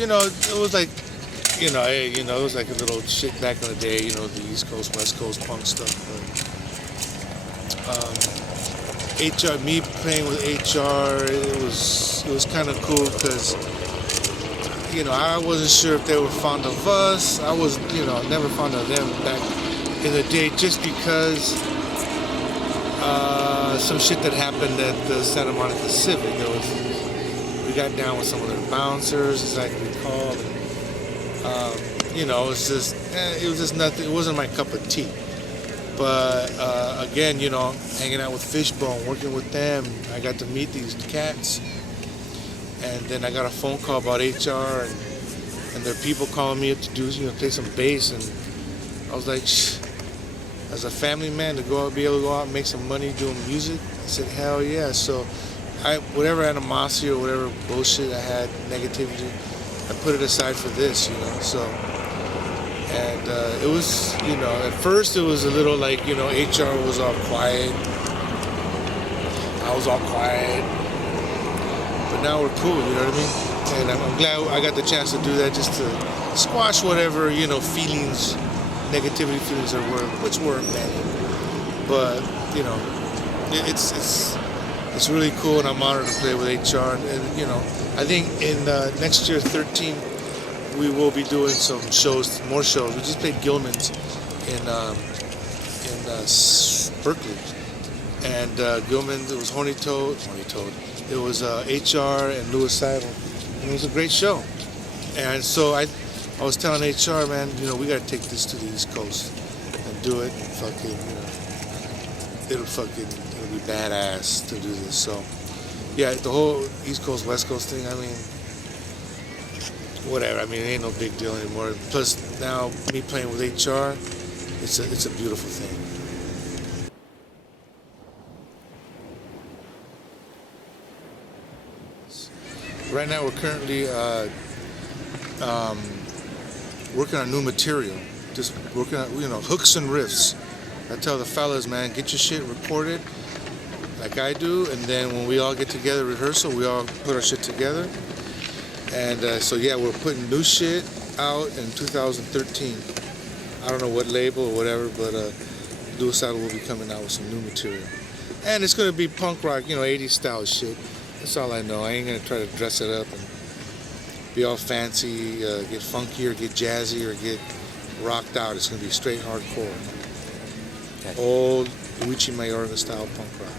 it was like, it was like a little shit back in the day, the East Coast, West Coast punk stuff. But HR, me playing with HR, it was kind of cool because, I wasn't sure if they were fond of us. I was, never fond of them back in the day, just because some shit that happened at the Santa Monica Civic. We got down with some of their bouncers, as I can recall. It was just nothing. It wasn't my cup of tea. But again, hanging out with Fishbone, working with them, I got to meet these cats. And then I got a phone call about HR, and there are people calling me up to do, play some bass. And I was like, as a family man, to be able to go out and make some money doing music, I said, hell yeah. So whatever animosity or whatever bullshit I had, negativity, I put it aside for this, So, and it was, at first it was a little like, HR was all quiet. I was all quiet. But now we're cool, you know what I mean? And I'm glad I got the chance to do that, just to squash whatever, feelings, negativity feelings there were, which weren't many. But, it's really cool, and I'm honored to play with HR. And I think in next year, 13, we will be doing some shows, more shows. We just played Gilman's in Berkeley. And Gilman, it was Horny Toad. It was HR and Luicidal. And it was a great show. And so I was telling HR, man, we got to take this to the East Coast and do it. And fucking, it'll be badass to do this. So, yeah, the whole East Coast, West Coast thing, I mean, whatever. I mean, it ain't no big deal anymore. Plus, now, me playing with HR, it's a beautiful thing. Right now, we're currently working on new material. Just working on, hooks and riffs. I tell the fellas, man, get your shit recorded like I do, and then when we all get together rehearsal, we all put our shit together. And so yeah, we're putting new shit out in 2013. I don't know what label or whatever, but Luicidal will be coming out with some new material. And it's going to be punk rock, 80s style shit. That's all I know. I ain't going to try to dress it up and be all fancy, get funky or get jazzy or get rocked out. It's going to be straight hardcore. Okay. Old Louichi style punk rock.